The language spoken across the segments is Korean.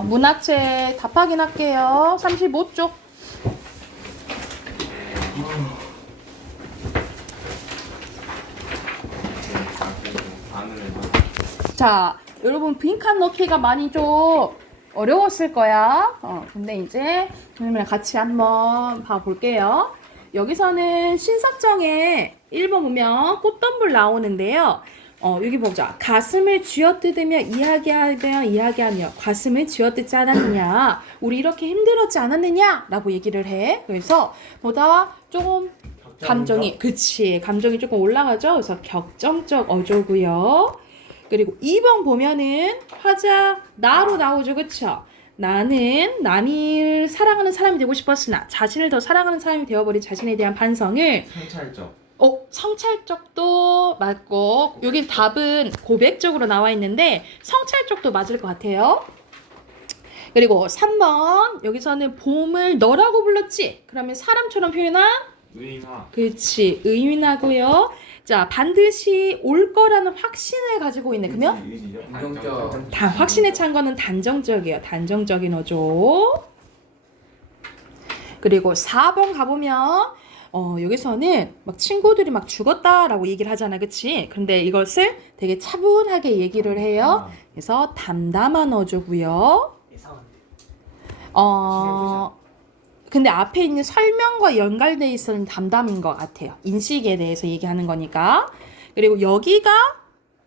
문화책 답 확인할게요. 35쪽. 자, 여러분 빈칸 넣기가 많이 좀 어려웠을 거야. 근데 이제 선생님이랑 같이 한번 봐볼게요. 여기서는 신석정에 1번 보면 꽃덤불 나오는데요. 여기 보자. 가슴을 쥐어뜯으며 이야기하며 가슴을 쥐어뜯지 않았느냐. 우리 이렇게 힘들었지 않았느냐? 라고 얘기를 해. 그래서 보다 조금 감정이 조금 올라가죠. 그래서 격정적 어조고요. 그리고 2번 보면은 화자 나로 나오죠. 그쵸? 나는 남을 사랑하는 사람이 되고 싶었으나 자신을 더 사랑하는 사람이 되어버린 자신에 대한 반성을 성찰적도 맞고 여기 답은 고백적으로 나와 있는데 성찰적도 맞을 것 같아요. 그리고 3번 여기서는 봄을 너라고 불렀지? 그러면 사람처럼 표현한? 의인화. 그렇지. 의인하고요. 자, 반드시 올 거라는 확신을 가지고 있는 그러면 단정적. 다 확신에 찬 거는 단정적이에요. 단정적인 어조. 그리고 4번 가보면 여기서는 막 친구들이 막 죽었다라고 얘기를 하잖아. 그치? 근데 이것을 되게 차분하게 얘기를 해요. 그래서 담담한 어조고요. 근데 앞에 있는 설명과 연관되어 있어서 담담인 것 같아요. 인식에 대해서 얘기하는 거니까. 그리고 여기가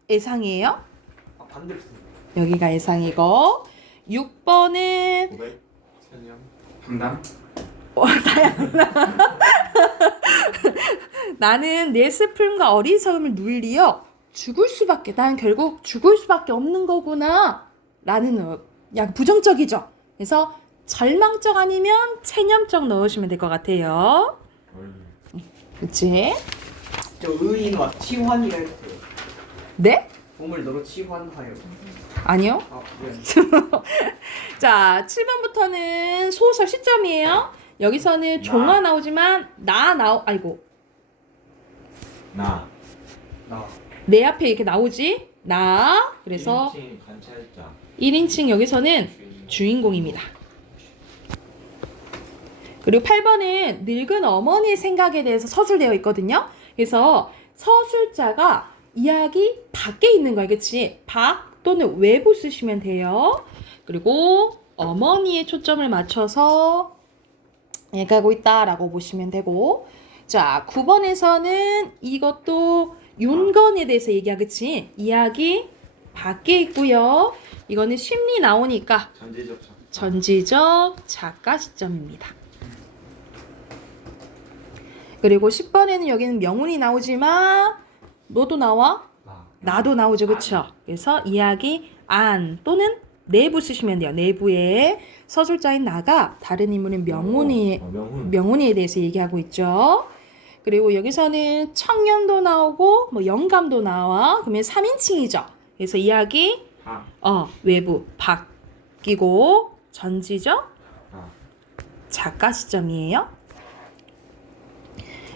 예상이에요. 반대로 여기가 예상이고 6번은 고백. 체념. 담당. 나는 내 슬픔과 어리석음을 눌리어 난 결국 죽을 수밖에 없는 거구나 라는 약간 부정적이죠. 그래서 절망적 아니면 체념적 넣으시면 될 것 같아요. 그치? 저 의인화 치환이라 했어요. 네? 봄을 너로 치환하여. 아니요. 네. 자, 7번부터는 소설 시점이에요. 여기서는 종아 나오지만 나. 내 앞에 이렇게 나오지? 그래서 1인칭 관찰자. 1인칭 여기서는 주인공입니다. 그리고 8번은 늙은 어머니의 생각에 대해서 서술되어 있거든요. 그래서 서술자가 이야기 밖에 있는 거야. 그치? 밖 또는 외부 쓰시면 돼요. 그리고 어머니의 초점을 맞춰서 얘기하고 있다라고 보시면 되고, 자, 9번에서는 이것도 윤건에 대해서 얘기야. 그치? 이야기 밖에 있고요. 이거는 심리 나오니까 전지적 작가 시점입니다. 그리고 10번에는 여기는 명운이 나오지만 너도 나와? 나도 나오죠. 그쵸? 그래서 이야기 안 또는 내부 쓰시면 돼요. 내부에 서술자인 나가 다른 인물인 명운이에 대해서 얘기하고 있죠. 그리고 여기서는 청년도 나오고 뭐 영감도 나와. 그러면 3인칭이죠. 그래서 이야기 외부 바뀌고 전지적 작가 시점이에요.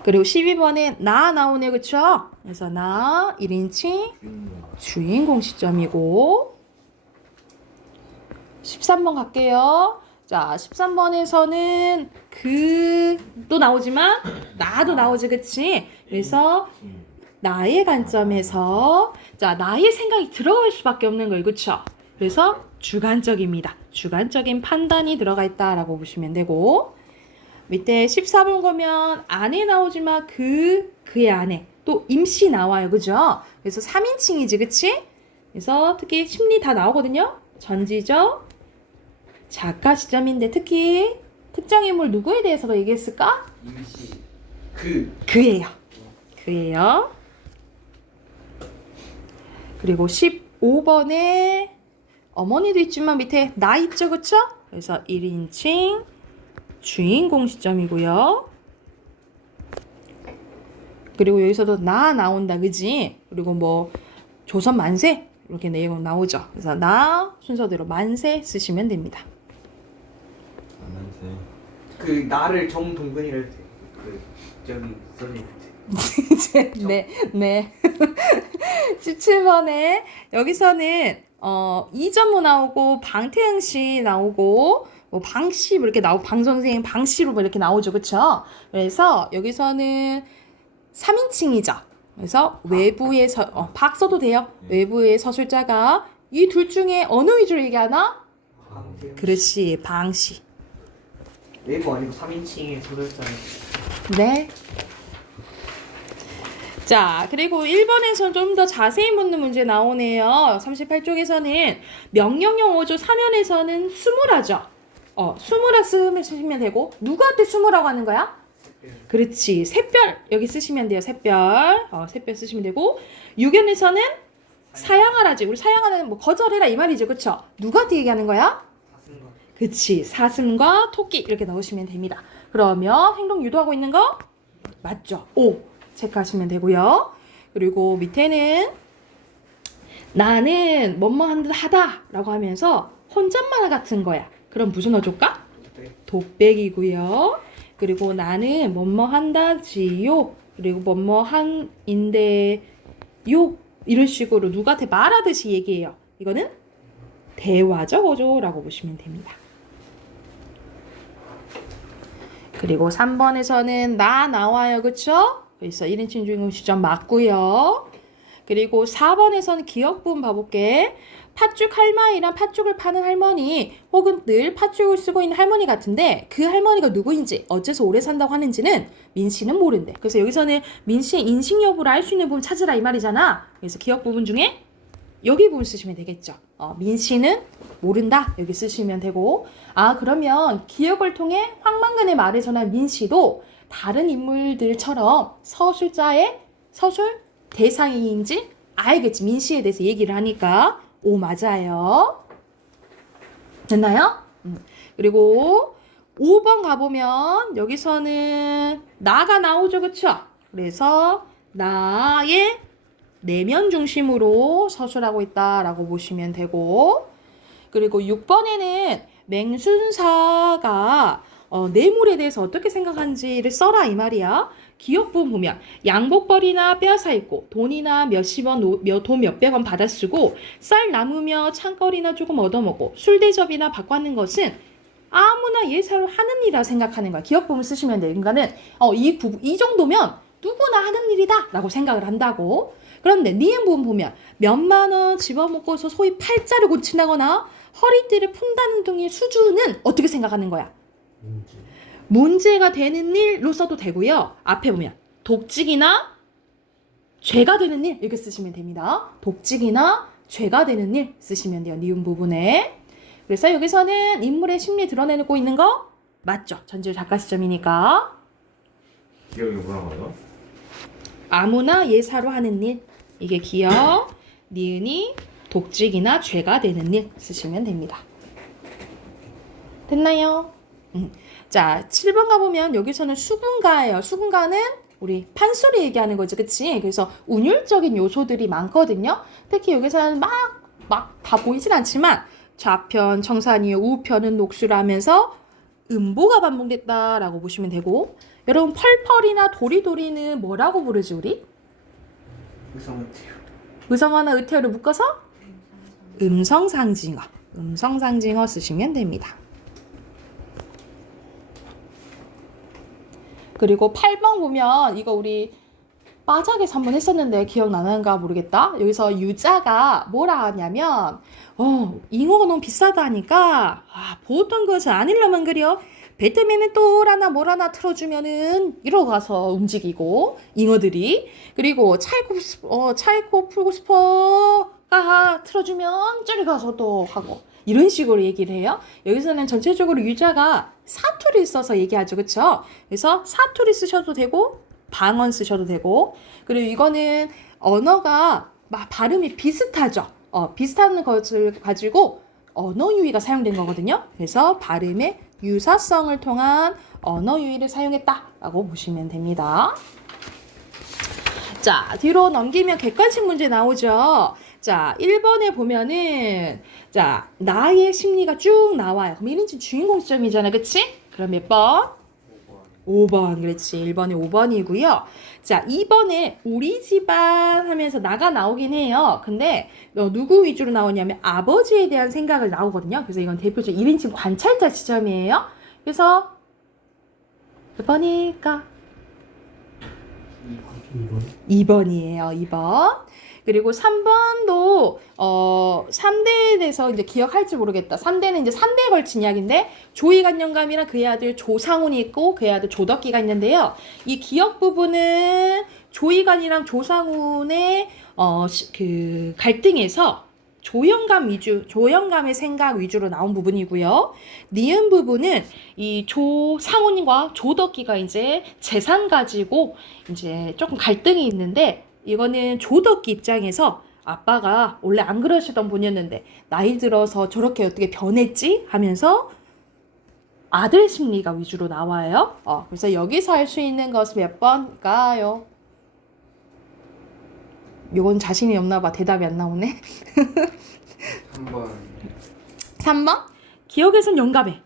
그리고 12번에 나 나오네. 그쵸? 그래서 나 1인칭 주인공 시점이고 13번 갈게요. 자, 13번에서는 그도 나오지만 나도 나오지. 그치? 그래서 나의 관점에서 자, 나의 생각이 들어갈 수밖에 없는 거예요. 그쵸? 그래서 주관적입니다. 주관적인 판단이 들어가 있다라고 보시면 되고 밑에 14번 보면 안에 나오지만 그의 안에 또 임시 나와요. 그죠? 그래서 3인칭이지. 그치? 그래서 특히 심리 다 나오거든요. 전지적 작가 시점인데 특히 특정 인물 누구에 대해서 더 얘기했을까? 임시 그예요. 그리고 15번에 어머니도 있지만 밑에 나 있죠. 그쵸? 그래서 1인칭 주인공 시점이고요. 그리고 여기서도 나 나온다. 그지? 그리고 뭐 조선 만세 이렇게 내용 나오죠. 그래서 나 순서대로 만세 쓰시면 됩니다. 만세. 그 나를 정동근이라 했어요. 저기 선생님한테. 네. 17번에 여기서는 이전무 나오고 방태영 씨 나오고 뭐 방씨 이렇게 나오고 방 선생 방씨로 뭐 이렇게 나오죠, 그쵸? 그래서 여기서는 3인칭이죠. 그래서 외부의 박 써도 돼요. 외부의 서술자가 이 둘 중에 어느 위주로 얘기하나? 방태영. 그렇지, 방씨. 외부 아니고 3인칭의 소설자예요. 네. 자, 그리고 1번에서 좀 더 자세히 묻는 문제 나오네요. 38쪽에서는 명령형 5조 3연에서는 수무라죠. 수무라 쓰시면 되고, 누구한테 수무라고 하는 거야? 그렇지. 샛별. 여기 쓰시면 돼요. 샛별. 샛별 쓰시면 되고, 6연에서는 사양하라지. 우리 사양하는 뭐 거절해라 이 말이죠. 그쵸? 누구한테 얘기하는 거야? 사슴과 그치. 사슴과 토끼. 이렇게 넣으시면 됩니다. 그러면 행동 유도하고 있는 거? 맞죠. 오. 체크하시면 되고요. 그리고 밑에는 나는 뭐뭐 하다 라고 하면서 혼잣말 같은 거야. 그럼 무슨 어조일까? 독백이고요. 그리고 나는 뭐뭐 한다지요. 그리고 뭐뭐 한인데요. 이런 식으로 누구한테 말하듯이 얘기해요. 이거는 대화적 어조라고 보시면 됩니다. 그리고 3번에서는 나 나와요. 그쵸? 그래서 1인칭 주인공 시점 맞고요. 그리고 4번에서는 기억 부분 봐볼게. 팥죽 할머니랑 팥죽을 파는 할머니 혹은 늘 팥죽을 쓰고 있는 할머니 같은데 그 할머니가 누구인지 어째서 오래 산다고 하는지는 민씨는 모른대. 그래서 여기서는 민씨의 인식 여부를 알 수 있는 부분 찾으라 이 말이잖아. 그래서 기억 부분 중에 여기 부분 쓰시면 되겠죠. 민씨는 모른다 여기 쓰시면 되고 그러면 기억을 통해 황만근의 말을 전한 민씨도 다른 인물들처럼 서술자의 서술 대상인지 알겠지. 민씨에 대해서 얘기를 하니까 오 맞아요. 됐나요? 그리고 5번 가보면 여기서는 나가 나오죠. 그쵸? 그래서 나의 내면 중심으로 서술하고 있다라고 보시면 되고 그리고 6번에는 맹순사가 뇌물에 대해서 어떻게 생각하는지를 써라 이 말이야. 기억 부분 보면 양복벌이나 빼앗아 입고 돈이나 몇십원, 돈 몇백원 받아 쓰고 쌀 남으며 창거리나 조금 얻어먹고 술 대접이나 받고 하는 것은 아무나 예사로 하는 일이라 생각하는 거야. 기억 부분 쓰시면 돼. 그러니까는 이 정도면 누구나 하는 일이다 라고 생각을 한다고. 그런데 니은 부분 보면 몇만 원 집어먹고서 소위 팔자를 고친다거나 허리띠를 푼다는 등의 수준은 어떻게 생각하는 거야? 문제가 되는 일로 써도 되고요. 앞에 보면 독직이나 죄가 되는 일 이렇게 쓰시면 됩니다. 독직이나 죄가 되는 일 쓰시면 돼요. 니은 부분에. 그래서 여기서는 인물의 심리 드러내고 있는 거 맞죠? 전지우 작가 시점이니까. 기억이 뭐라고 하죠? 아무나 예사로 하는 일. 이게 기억, 니은이 독직이나 죄가 되는 일 쓰시면 됩니다. 됐나요? 자, 7번 가보면 여기서는 수군가예요. 수군가는 우리 판소리 얘기하는 거지, 그치? 그래서 운율적인 요소들이 많거든요. 특히 여기서는 막 다 보이진 않지만 좌편, 청산이요, 우편은 녹수라면서 음보가 반복됐다라고 보시면 되고 여러분 펄펄이나 도리도리는 뭐라고 부르지 우리? 의성은태요. 의성어나 의태어를 묶어서 음성상징어. 음성상징어 쓰시면 됩니다. 그리고 8번 보면 이거 우리 빠작에서 한번 했었는데 기억나는가 모르겠다. 여기서 유자가 뭐라 하냐면 잉어가 너무 비싸다 하니까 보통 것은 아니려면 그려. 배트맨은 또 뭐라나 틀어주면은 이러고 가서 움직이고 잉어들이. 그리고 차이코 풀고 싶어 틀어주면 저리 가서 또 하고 이런 식으로 얘기를 해요. 여기서는 전체적으로 유자가 사투리 써서 얘기하죠. 그쵸? 그래서 사투리 쓰셔도 되고 방언 쓰셔도 되고 그리고 이거는 언어가 발음이 비슷하죠. 비슷한 것을 가지고 언어 유희가 사용된 거거든요. 그래서 발음의 유사성을 통한 언어 유희를 사용했다라고 보시면 됩니다. 자, 뒤로 넘기면 객관식 문제 나오죠. 자, 1번에 보면은 자, 나의 심리가 쭉 나와요. 그럼 1인칭 주인공 시점이잖아. 그치? 그럼 몇 번? 5번. 5번. 그렇지. 1번이 5번이고요. 자, 2번에 우리 집안 하면서 나가 나오긴 해요. 근데 누구 위주로 나오냐면 아버지에 대한 생각을 나오거든요. 그래서 이건 대표적인 1인칭 관찰자 지점이에요. 그래서 몇 번일까? 2번이에요. 2번. 그리고 3번도 3대에 대해서 이제 기억할지 모르겠다. 3대는 이제 3대에 걸친 이야기인데 조이간영감이랑 그의 아들 조상훈이 있고 그의 아들 조덕기가 있는데요. 이 기억 부분은 조이간이랑 조상훈의 그 갈등에서 조영감의 생각 위주로 나온 부분이고요. 니은 부분은 이 조상훈과 조덕기가 이제 재산 가지고 이제 조금 갈등이 있는데 이거는 조덕기 입장에서 아빠가 원래 안 그러시던 분이었는데 나이 들어서 저렇게 어떻게 변했지? 하면서 아들 심리가 위주로 나와요. 그래서 여기서 할 수 있는 것은 몇 번일까요? 요건 자신이 없나 봐. 대답이 안 나오네. 3번. 3번? 기억에선 영감해.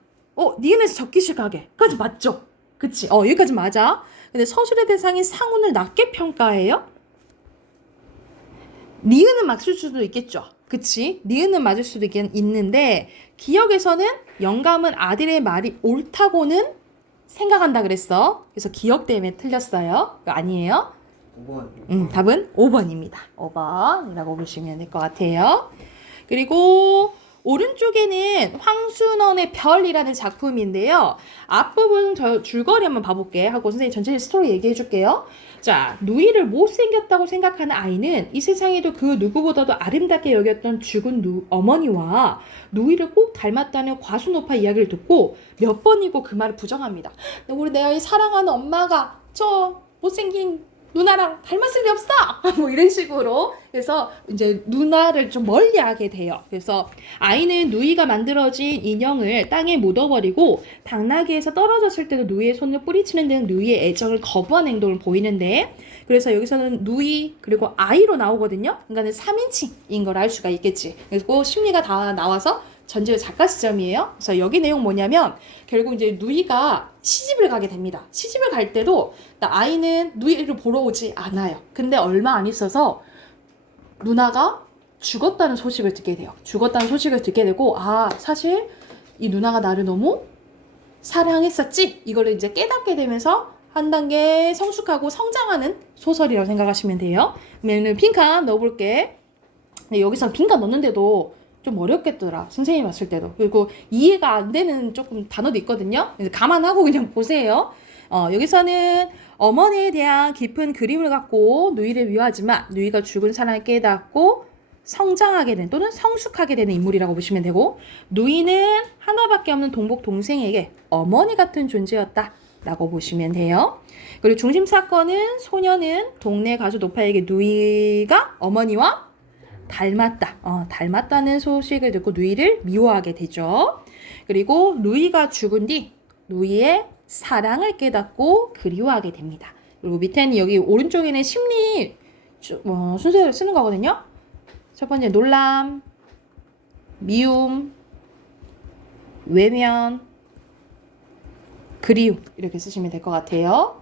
니은에서 적기실 가게. 까지 맞죠? 그치? 여기까지 맞아. 근데 서술의 대상이 상훈을 낮게 평가해요? 니은은 맞을 수도 있겠죠. 그치? 니은은 맞을 수도 있는데 기억에서는 영감은 아들의 말이 옳다고는 생각한다 그랬어. 그래서 기억 때문에 틀렸어요. 그거 아니에요? 5번. 답은 5번입니다. 5번이라고 보시면 될 것 같아요. 그리고 오른쪽에는 황순원의 별이라는 작품인데요. 앞부분 줄거리 한번 봐볼게 하고 선생님 전체 스토리 얘기해 줄게요. 자, 누이를 못생겼다고 생각하는 아이는 이 세상에도 그 누구보다도 아름답게 여겼던 죽은 어머니와 누이를 꼭 닮았다는 과수노파 이야기를 듣고 몇 번이고 그 말을 부정합니다. 우리 내 아이 사랑하는 엄마가 저 못생긴 누나랑 닮았을 리 없어! 뭐 이런 식으로. 그래서 이제 누나를 좀 멀리하게 돼요. 그래서 아이는 누이가 만들어진 인형을 땅에 묻어버리고 당나귀에서 떨어졌을 때도 누이의 손을 뿌리치는 등 누이의 애정을 거부한 행동을 보이는데 그래서 여기서는 누이 그리고 아이로 나오거든요. 그러니까 3인칭인 걸 알 수가 있겠지. 그리고 심리가 다 나와서 전제의 작가 시점이에요. 그래서 여기 내용 뭐냐면 결국 이제 누이가 시집을 가게 됩니다. 시집을 갈 때도 아이는 누이를 보러 오지 않아요. 근데 얼마 안 있어서 누나가 죽었다는 소식을 듣게 돼요. 죽었다는 소식을 듣게 되고 사실 이 누나가 나를 너무 사랑했었지? 이걸 이제 깨닫게 되면서 한 단계 성숙하고 성장하는 소설이라고 생각하시면 돼요. 그러면 빈칸 넣어볼게. 근데 여기서 빈칸 넣는데도 좀 어렵겠더라. 선생님이 봤을 때도. 그리고 이해가 안 되는 조금 단어도 있거든요. 그래서 감안하고 그냥 보세요. 여기서는 어머니에 대한 깊은 그림을 갖고 누이를 미워하지만 누이가 죽은 사랑을 깨닫고 성장하게 된 또는 성숙하게 되는 인물이라고 보시면 되고 누이는 하나밖에 없는 동복 동생에게 어머니 같은 존재였다 라고 보시면 돼요. 그리고 중심 사건은 소녀는 동네 가수 노파에게 누이가 어머니와 닮았다는 소식을 듣고 누이를 미워하게 되죠. 그리고 누이가 죽은 뒤 누이의 사랑을 깨닫고 그리워하게 됩니다. 그리고 밑에는 여기 오른쪽에는 심리 순서를 쓰는 거거든요. 첫 번째 놀람, 미움, 외면, 그리움 이렇게 쓰시면 될 것 같아요.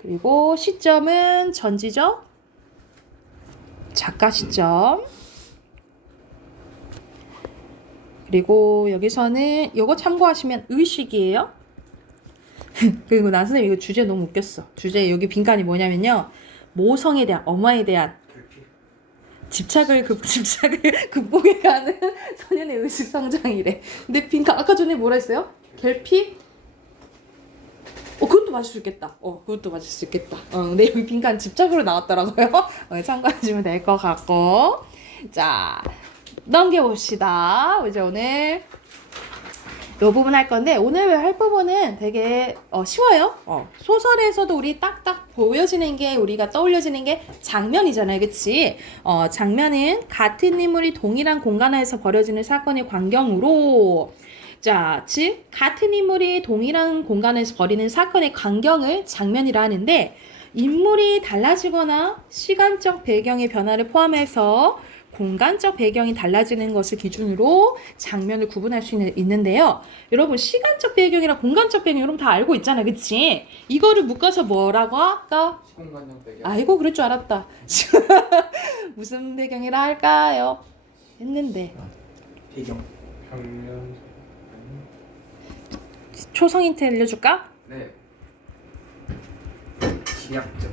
그리고 시점은 전지적 작가 시점. 그리고 여기서는 이거 참고하시면 의식이에요. 그리고 나 선생님 이거 주제 너무 웃겼어. 주제 여기 빈칸이 뭐냐면요. 모성에 대한 엄마에 대한 집착을 극복해가는 소년의 의식 성장이래. 근데 빈칸 아까 전에 뭐라 했어요? 결핍? 그것도 맞을 수 있겠다. 그것도 맞을 수 있겠다. 근데 여기 빈칸 집착으로 나왔더라고요. 참고하시면 될 것 같고. 자, 넘겨봅시다. 이제 오늘 이 부분 할 건데, 오늘 할 부분은 되게 쉬워요. 소설에서도 우리 딱딱 보여지는 게, 우리가 떠올려지는 게 장면이잖아요. 그치? 장면은 같은 인물이 동일한 공간 안에서 벌어지는 사건의 광경으로 자, 즉 같은 인물이 동일한 공간에서 벌이는 사건의 광경을 장면이라 하는데 인물이 달라지거나 시간적 배경의 변화를 포함해서 공간적 배경이 달라지는 것을 기준으로 장면을 구분할 수 있는데요. 여러분 시간적 배경이랑 공간적 배경 여러분 다 알고 있잖아, 그치? 이거를 묶어서 뭐라고 할까? 시공간형 배경. 아이고 그럴 줄 알았다. 무슨 배경이라 할까요? 했는데 배경. 평면. 초성 힌트 알려줄까? 네. 지략적.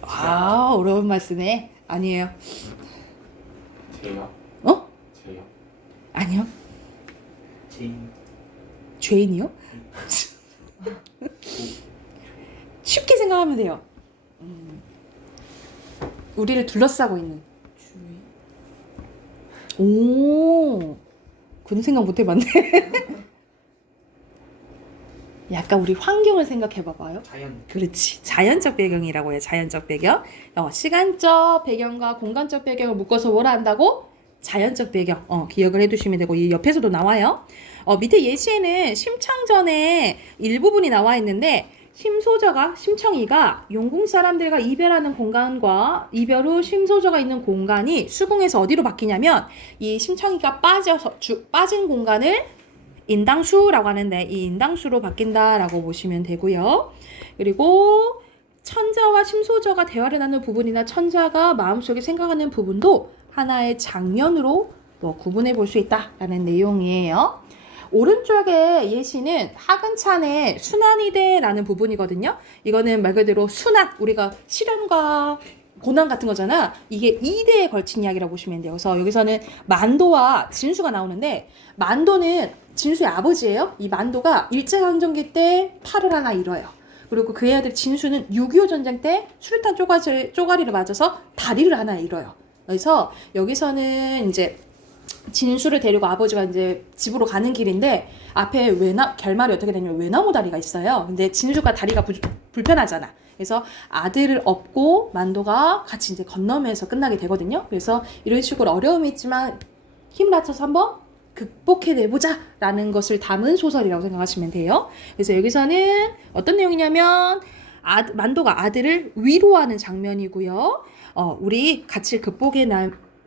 아 어려운 말 쓰네. 아니에요. 제야. 어? 제야. 아니요. 제인. 죄인이요? 쉽게 생각하면 돼요. 우리를 둘러싸고 있는. 오, 그런 생각 못 해봤네. 약간 우리 환경을 생각해 봐봐요. 자연. 그렇지. 자연적 배경이라고 해요. 자연적 배경. 시간적 배경과 공간적 배경을 묶어서 뭐라 한다고? 자연적 배경. 기억을 해두시면 되고 이 옆에서도 나와요. 밑에 예시에는 심청전에 일부분이 나와 있는데 심청이가 용궁 사람들과 이별하는 공간과 이별 후 심소저가 있는 공간이 수궁에서 어디로 바뀌냐면 이 심청이가 빠진 공간을 인당수라고 하는데 이 인당수로 바뀐다라고 보시면 되고요. 그리고 천자와 심소저가 대화를 나누는 부분이나 천자가 마음속에 생각하는 부분도 하나의 장면으로 구분해 볼 수 있다라는 내용이에요. 오른쪽에 예시는 하근찬의 순환이대라는 부분이거든요. 이거는 말 그대로 순환, 우리가 시련과 고난 같은 거잖아. 이게 2대에 걸친 이야기라고 보시면 돼요. 그래서 여기서는 만도와 진수가 나오는데 만도는 진수의 아버지예요. 이 만도가 일제강점기 때 팔을 하나 잃어요. 그리고 그의 아들 진수는 6.25 전쟁 때 수류탄 쪼가리를 맞아서 다리를 하나 잃어요. 그래서 여기서는 이제 진수를 데리고 아버지가 이제 집으로 가는 길인데 앞에 결말이 어떻게 되냐면 외나무 다리가 있어요. 근데 진수가 다리가 불편하잖아. 그래서 아들을 업고 만도가 같이 이제 건너면서 끝나게 되거든요. 그래서 이런 식으로 어려움이 있지만 힘을 합쳐서 한번 극복해내보자 라는 것을 담은 소설이라고 생각하시면 돼요. 그래서 여기서는 어떤 내용이냐면 만도가 아들을 위로하는 장면이고요. 우리 같이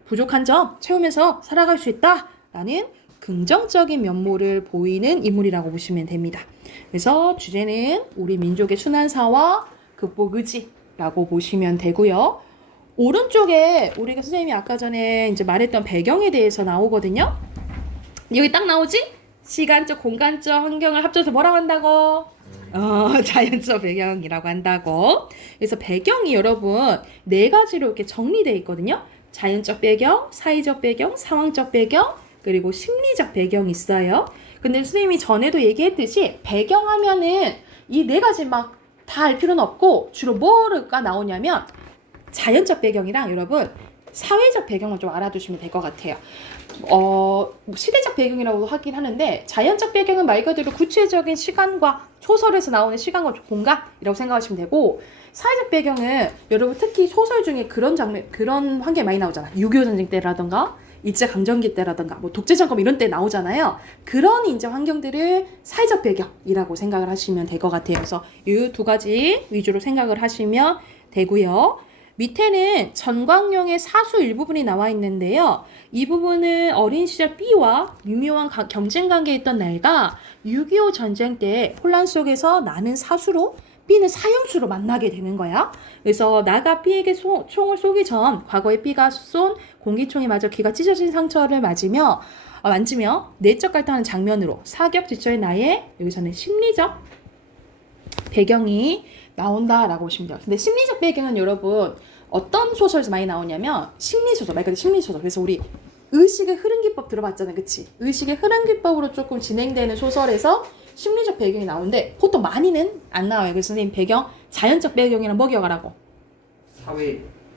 부족한 점 채우면서 살아갈 수 있다라는 긍정적인 면모를 보이는 인물이라고 보시면 됩니다. 그래서 주제는 우리 민족의 순환사와 극복 의지라고 보시면 되고요. 오른쪽에 우리가 선생님이 아까 전에 이제 말했던 배경에 대해서 나오거든요. 여기 딱 나오지? 시간적, 공간적 환경을 합쳐서 뭐라고 한다고? 자연적 배경이라고 한다고. 그래서 배경이 여러분 4가지로 이렇게 정리되어 있거든요. 자연적 배경, 사회적 배경, 상황적 배경, 그리고 심리적 배경이 있어요. 근데 선생님이 전에도 얘기했듯이 배경하면은 이 4가지 막 다 알 필요는 없고 주로 뭐가 나오냐면 자연적 배경이랑 여러분 사회적 배경을 좀 알아두시면 될 것 같아요. 시대적 배경이라고 하긴 하는데 자연적 배경은 말 그대로 구체적인 시간과 소설에서 나오는 시간과 공간이라고 생각하시면 되고 사회적 배경은 여러분 특히 소설 중에 그런 환경이 많이 나오잖아. 6.25 전쟁 때라던가 일제강점기 때라던가 뭐 독재정권 이런 때 나오잖아요. 그런 이제 환경들을 사회적 배경이라고 생각을 하시면 될 것 같아요. 그래서 이 2가지 위주로 생각을 하시면 되고요. 밑에는 전광용의 사수 일부분이 나와 있는데요. 이 부분은 어린 시절 B와 미묘한 경쟁 관계에 있던 날과 6.25 전쟁 때 혼란 속에서 나는 사수로 B는 사형수로 만나게 되는 거야. 그래서 나가 B에게 총을 쏘기 전 과거에 B가 쏜 공기총에 맞아 귀가 찢어진 상처를 만지며 내적 갈등하는 장면으로 사격지처의 나의 여기서는 심리적 배경이 나온다라고 보시면 돼요. 근데 심리적 배경은 여러분 어떤 소설에서 많이 나오냐면 심리소설, 말 그대로 심리소설. 그래서 우리 의식의 흐름기법 들어봤잖아요. 그치? 의식의 흐름기법으로 조금 진행되는 소설에서 심리적 배경이 나오는데 보통 많이는 안 나와요. 그래서 선생님 배경, 자연적 배경이랑 뭐 기억하라고?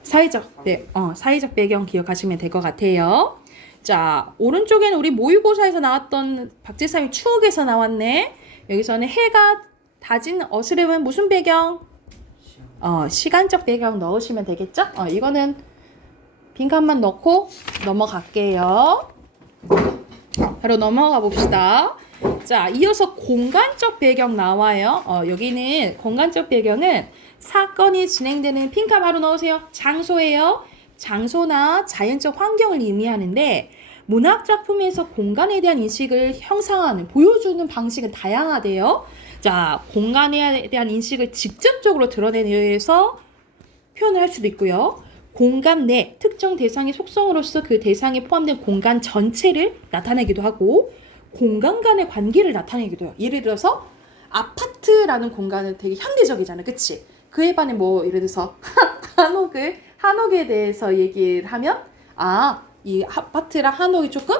사회적. 네, 사회적 배경 기억하시면 될 것 같아요. 자, 오른쪽에는 우리 모의고사에서 나왔던 박재삼이 추억에서 나왔네. 여기서는 해가 다진 어스름은 무슨 배경? 시간적 배경 넣으시면 되겠죠? 이거는 빈칸만 넣고 넘어갈게요. 바로 넘어가 봅시다. 자, 이어서 공간적 배경 나와요. 여기는 공간적 배경은 사건이 진행되는 빈칸 바로 넣으세요. 장소예요. 장소나 자연적 환경을 의미하는데 문학 작품에서 공간에 대한 인식을 형성하는, 보여주는 방식은 다양하대요. 자, 공간에 대한 인식을 직접적으로 드러내서 표현을 할 수도 있고요. 공간 내 특정 대상의 속성으로서 그 대상에 포함된 공간 전체를 나타내기도 하고 공간 간의 관계를 나타내기도 해요. 예를 들어서 아파트라는 공간은 되게 현대적이잖아. 그치? 그에 반해 뭐 예를 들어서 한옥에 대해서 얘기를 하면 이 아파트랑 한옥이 조금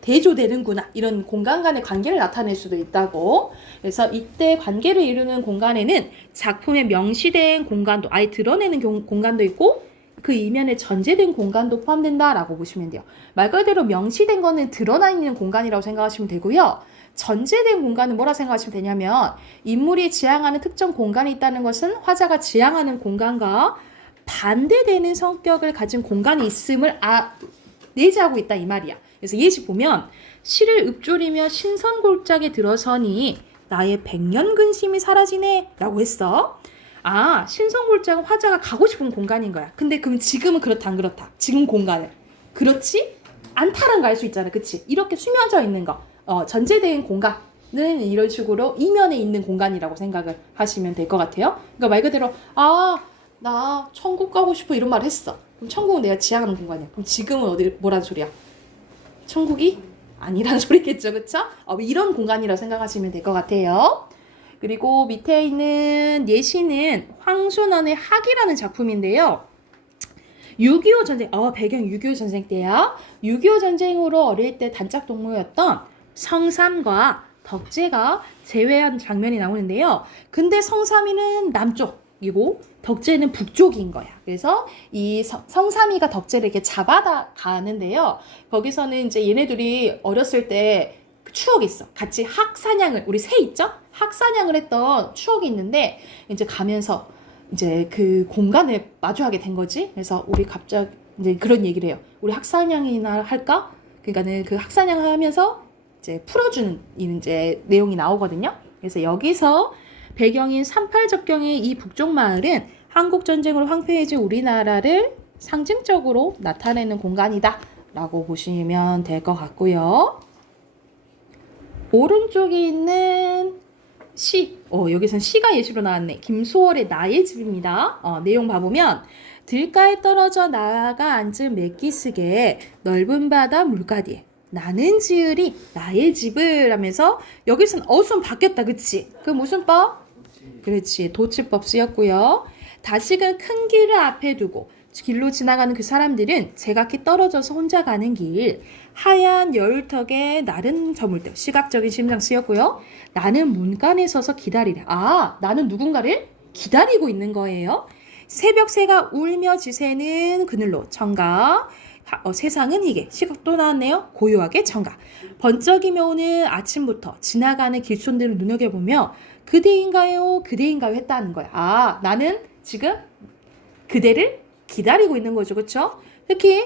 대조되는구나. 이런 공간 간의 관계를 나타낼 수도 있다고. 그래서 이때 관계를 이루는 공간에는 작품에 명시된 공간도, 아예 드러내는 공간도 있고 그 이면에 전제된 공간도 포함된다라고 보시면 돼요. 말 그대로 명시된 거는 드러나 있는 공간이라고 생각하시면 되고요. 전제된 공간은 뭐라 생각하시면 되냐면 인물이 지향하는 특정 공간이 있다는 것은 화자가 지향하는 공간과 반대되는 성격을 가진 공간이 있음을 내재하고 있다 이 말이야. 그래서 예시 보면 시를 읊조리며 신선골짜기에 들어서니 나의 백년 근심이 사라지네 라고 했어. 신선골짜기는 화자가 가고 싶은 공간인 거야. 근데 그럼 지금은 그렇다 안 그렇다? 지금 공간을 그렇지 않다라는 거 알 수 있잖아. 그치? 이렇게 숨겨져 있는 거 전제된 공간은 이런 식으로 이면에 있는 공간이라고 생각을 하시면 될 것 같아요. 그러니까 말 그대로 나 천국 가고 싶어 이런 말을 했어. 그럼 천국은 내가 지향하는 공간이야. 그럼 지금은 어디 뭐라는 소리야? 천국이 아니라는 소리겠죠. 그쵸? 이런 공간이라고 생각하시면 될 것 같아요. 그리고 밑에 있는 예시는 황순원의 학이라는 작품인데요. 6.25 전쟁, 배경 6.25 전쟁 때야. 6.25 전쟁으로 어릴 때 단짝 동무였던 성삼과 덕재가 재회한 장면이 나오는데요. 근데 성삼이는 남쪽이고 덕재는 북쪽인 거야. 그래서 이 성삼이가 덕재를 이렇게 잡아가는데요. 거기서는 이제 얘네들이 어렸을 때 추억이 있어. 같이 학사냥을, 우리 새 있죠? 학사냥을 했던 추억이 있는데 이제 가면서 이제 그 공간을 마주하게 된 거지. 그래서 우리 갑자기 이제 그런 얘기를 해요. 우리 학사냥이나 할까? 그러니까는 그 학사냥을 하면서 이제 풀어주는 이제 내용이 나오거든요. 그래서 여기서 배경인 38적경의 이 북쪽 마을은 한국 전쟁으로 황폐해진 우리나라를 상징적으로 나타내는 공간이다 라고 보시면 될 것 같고요. 오른쪽에 있는 시, 여기선 시가 예시로 나왔네. 김소월의 나의 집입니다. 내용 봐보면 들가에 떨어져 나가 앉은 맥기스게 넓은 바다 물가디에 나는 지으리 나의 집을 하면서 여기선 어순 바뀌었다. 그치? 그 무슨 법? 그렇지. 도치법 쓰였고요. 다시금 큰 길을 앞에 두고 길로 지나가는 그 사람들은 제각기 떨어져서 혼자 가는 길 하얀 여울턱에 날은 저물대 시각적인 심장 쓰였고요. 나는 문간에 서서 기다리라. 나는 누군가를 기다리고 있는 거예요. 새벽새가 울며 지새는 그늘로 청가 세상은 이게 시각 또 나왔네요. 고요하게 청가 번쩍이며 오는 아침부터 지나가는 길손들을 눈여겨보며 그대인가요 했다는 거야. 나는 지금 그대를 기다리고 있는 거죠. 그쵸? 특히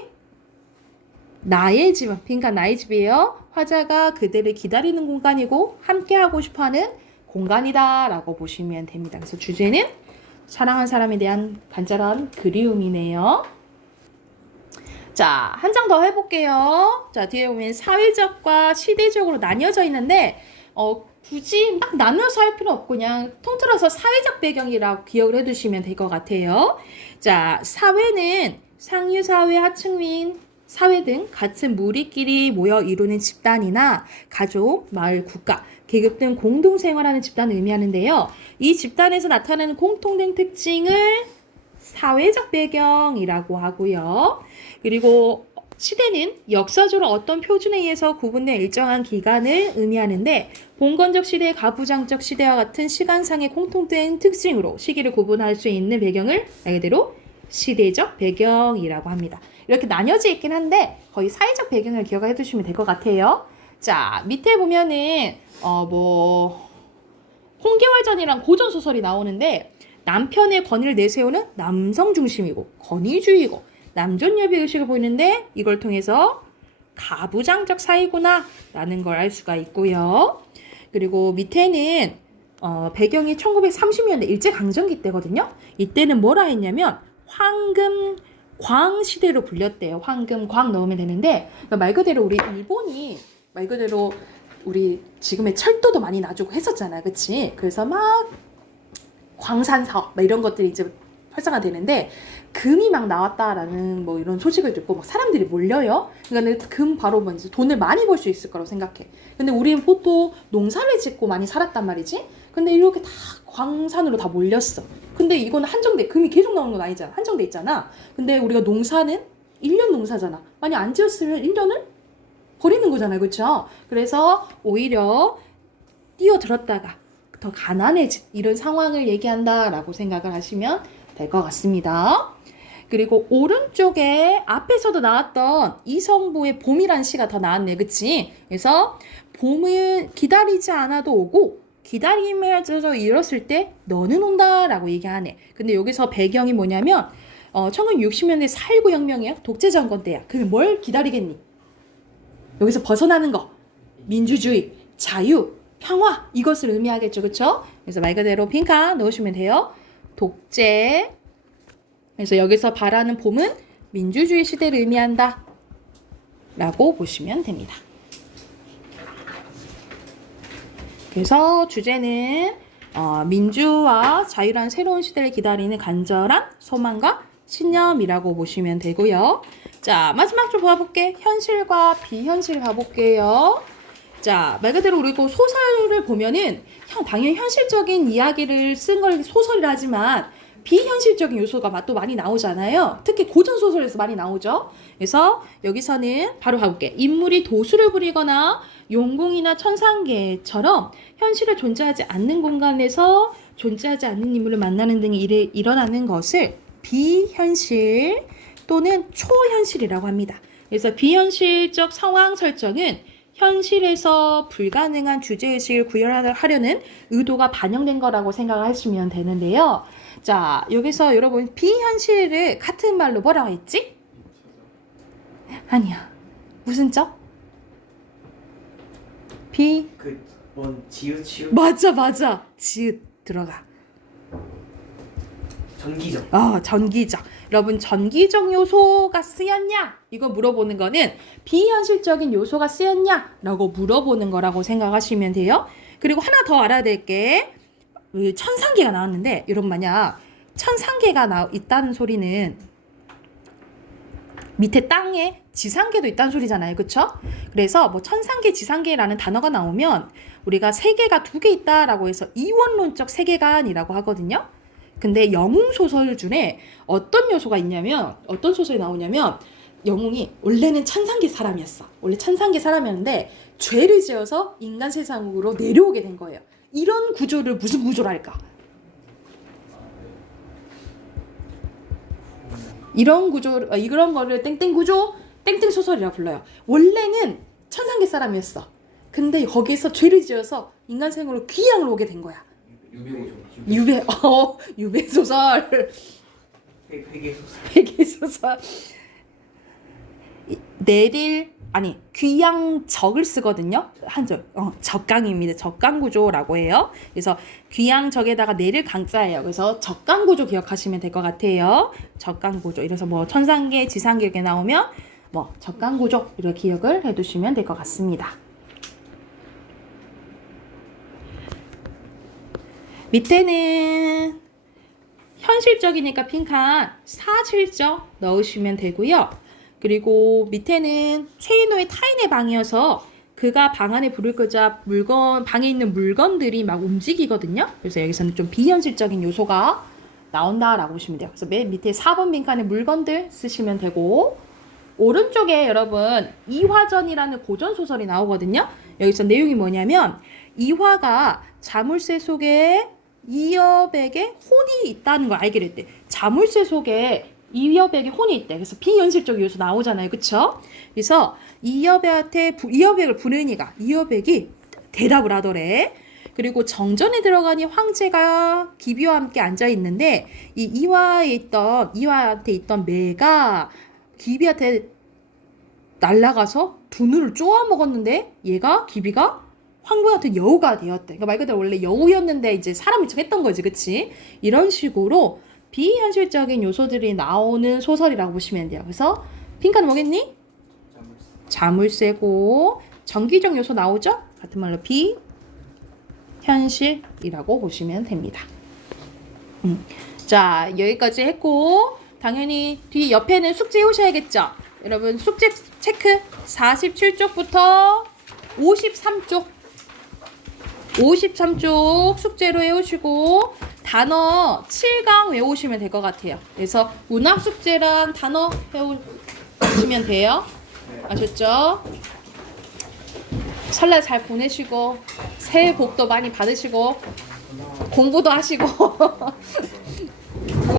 나의 집은 빈칸 나의 집이에요. 화자가 그대를 기다리는 공간이고 함께하고 싶어하는 공간이다 라고 보시면 됩니다. 그래서 주제는 사랑한 사람에 대한 간절한 그리움이네요. 자, 한 장 더 해볼게요. 자, 뒤에 보면 사회적과 시대적으로 나뉘어져 있는데 굳이 막 나눠서 할 필요 없고 그냥 통틀어서 사회적 배경이라고 기억을 해두시면 될 것 같아요. 자, 사회는 상류사회, 하층민 사회 등 같은 무리끼리 모여 이루는 집단이나 가족, 마을, 국가, 계급 등 공동생활하는 집단을 의미하는데요. 이 집단에서 나타나는 공통된 특징을 사회적 배경이라고 하고요. 그리고 시대는 역사적으로 어떤 표준에 의해서 구분된 일정한 기간을 의미하는데 봉건적 시대, 가부장적 시대와 같은 시간상의 공통된 특징으로 시기를 구분할 수 있는 배경을 말 그대로 시대적 배경이라고 합니다. 이렇게 나뉘어져 있긴 한데 거의 사회적 배경을 기억해 두시면 될 것 같아요. 자, 밑에 보면은 홍계월전이랑 고전소설이 나오는데 남편의 권위를 내세우는 남성 중심이고 권위주의고 남존여비 의식을 보이는데 이걸 통해서 가부장적 사이구나 라는 걸 알 수가 있고요. 그리고 밑에는 배경이 1930년대 일제강점기 때거든요. 이때는 뭐라 했냐면 황금 광 시대로 불렸대요. 황금, 광 넣으면 되는데 그러니까 말 그대로 우리 일본이 말 그대로 우리 지금의 철도도 많이 놔주고 했었잖아, 그치? 그래서 막 광산 사업 막 이런 것들이 이제 활성화되는데 금이 막 나왔다라는 뭐 이런 소식을 듣고 막 사람들이 몰려요. 그러니까 금 바로 뭐 이제 돈을 많이 벌 수 있을 거라고 생각해. 근데 우리는 보통 농사를 짓고 많이 살았단 말이지. 근데 이렇게 다 광산으로 다 몰렸어. 근데 이거는 한정돼. 금이 계속 나오는 건 아니잖아. 한정돼 있잖아. 근데 우리가 농사는 1년 농사잖아. 만약 안 지었으면 1년을 버리는 거잖아요. 그렇죠? 그래서 오히려 뛰어들었다가 더 가난해진 이런 상황을 얘기한다라고 생각을 하시면 될 것 같습니다. 그리고 오른쪽에 앞에서도 나왔던 이성부의 봄이란 시가 더 나왔네. 그치? 그래서 봄은 기다리지 않아도 오고 기다림을 이뤘을 때 너는 온다라고 얘기하네. 근데 여기서 배경이 뭐냐면 1960년대 4.19 혁명이야. 독재정권 때야. 그러면 뭘 기다리겠니? 여기서 벗어나는 거. 민주주의, 자유, 평화 이것을 의미하겠죠. 그렇죠? 그래서 말 그대로 빈칸 넣으시면 돼요. 독재. 그래서 여기서 바라는 봄은 민주주의 시대를 의미한다 라고 보시면 됩니다. 그래서 주제는 민주와 자유란 새로운 시대를 기다리는 간절한 소망과 신념이라고 보시면 되고요. 자, 마지막 좀 봐볼게. 현실과 비현실 봐볼게요. 자, 말 그대로 우리 소설을 보면은 당연히 현실적인 이야기를 쓴 걸 소설이라 하지만 비현실적인 요소가 또 많이 나오잖아요. 특히 고전소설에서 많이 나오죠. 그래서 여기서는 바로 가볼게. 인물이 도수를 부리거나 용궁이나 천상계처럼 현실에 존재하지 않는 공간에서 존재하지 않는 인물을 만나는 등이 일어나는 것을 비현실 또는 초현실이라고 합니다. 그래서 비현실적 상황 설정은 현실에서 불가능한 주제의식을 구현하려는 의도가 반영된 거라고 생각하시면 되는데요. 자, 여기서 여러분 비현실을 같은 말로 뭐라고 했지? 아니야. 무슨 적? 지읒 맞아. 지읒 들어가. 전기적. 전기적. 여러분 전기적 요소가 쓰였냐? 이거 물어보는 거는 비현실적인 요소가 쓰였냐? 라고 물어보는 거라고 생각하시면 돼요. 그리고 하나 더 알아야 될 게 천상계가 나왔는데 여러분 만약 천상계가 있다는 소리는 밑에 땅에 지상계도 있다는 소리잖아요. 그쵸? 그래서 뭐 천상계, 지상계라는 단어가 나오면 우리가 세계가 2개 있다라고 해서 이원론적 세계관이라고 하거든요. 근데 영웅 소설 중에 어떤 요소가 있냐면 어떤 소설이 나오냐면 영웅이 원래는 천상계 사람이었어. 원래 천상계 사람이었는데 죄를 지어서 인간 세상으로 내려오게 된 거예요. 이런 구조를 무슨 구조랄까? 이런 거를 땡땡 구조, 땡땡 소설이라고 불러요. 원래는 천상계 사람이었어. 근데 거기서 죄를 지어서 인간 세상으로 귀향을 오게 된 거야. 유배 소설. 회계 소설. 귀양적을 쓰거든요. 한절. 적강입니다. 적강 구조라고 해요. 그래서 귀양적에다가 내릴 강자예요. 그래서 적강 구조 기억하시면 될 것 같아요. 적강 구조. 이래서 뭐 천상계, 지상계에 나오면 뭐 적강 구조 이렇게 기억을 해두시면 될 것 같습니다. 밑에는 현실적이니까 빈칸 사실적 넣으시면 되고요. 그리고 밑에는 최인호의 타인의 방이어서 그가 방 안에 불을 끄자 방에 있는 물건들이 막 움직이거든요. 그래서 여기서는 좀 비현실적인 요소가 나온다라고 보시면 돼요. 그래서 맨 밑에 4번 빈칸에 물건들 쓰시면 되고 오른쪽에 여러분 이화전이라는 고전 소설이 나오거든요. 여기서 내용이 뭐냐면 이화가 자물쇠 속에 이여백의 혼이 있다는 걸 알게 됐대. 자물쇠 속에 이여백의 혼이 있대. 그래서 비현실적 요소 나오잖아요. 그쵸? 그래서 이여백을 부르니까 이여백이 대답을 하더래. 그리고 정전에 들어가니 황제가 기비와 함께 앉아 있는데 이 이화한테 있던 매가 기비한테 날아가서 두 눈을 쪼아 먹었는데 기비가 황부한테 여우가 되었대. 그러니까 말 그대로 원래 여우였는데 이제 사람을 척했던 거지, 그치? 이런 식으로 비현실적인 요소들이 나오는 소설이라고 보시면 돼요. 그래서 빈칸은 뭐겠니? 자물쇠고 정기적 요소 나오죠? 같은 말로 비현실이라고 보시면 됩니다. 자, 여기까지 했고 당연히 뒤 옆에는 숙제 해오셔야겠죠? 여러분 숙제 체크 47쪽부터 53쪽 숙제로 해오시고 단어 7강 외우시면 될 것 같아요. 그래서 문학 숙제랑 단어 외우시면 돼요. 아셨죠? 설날 잘 보내시고 새해 복도 많이 받으시고 공부도 하시고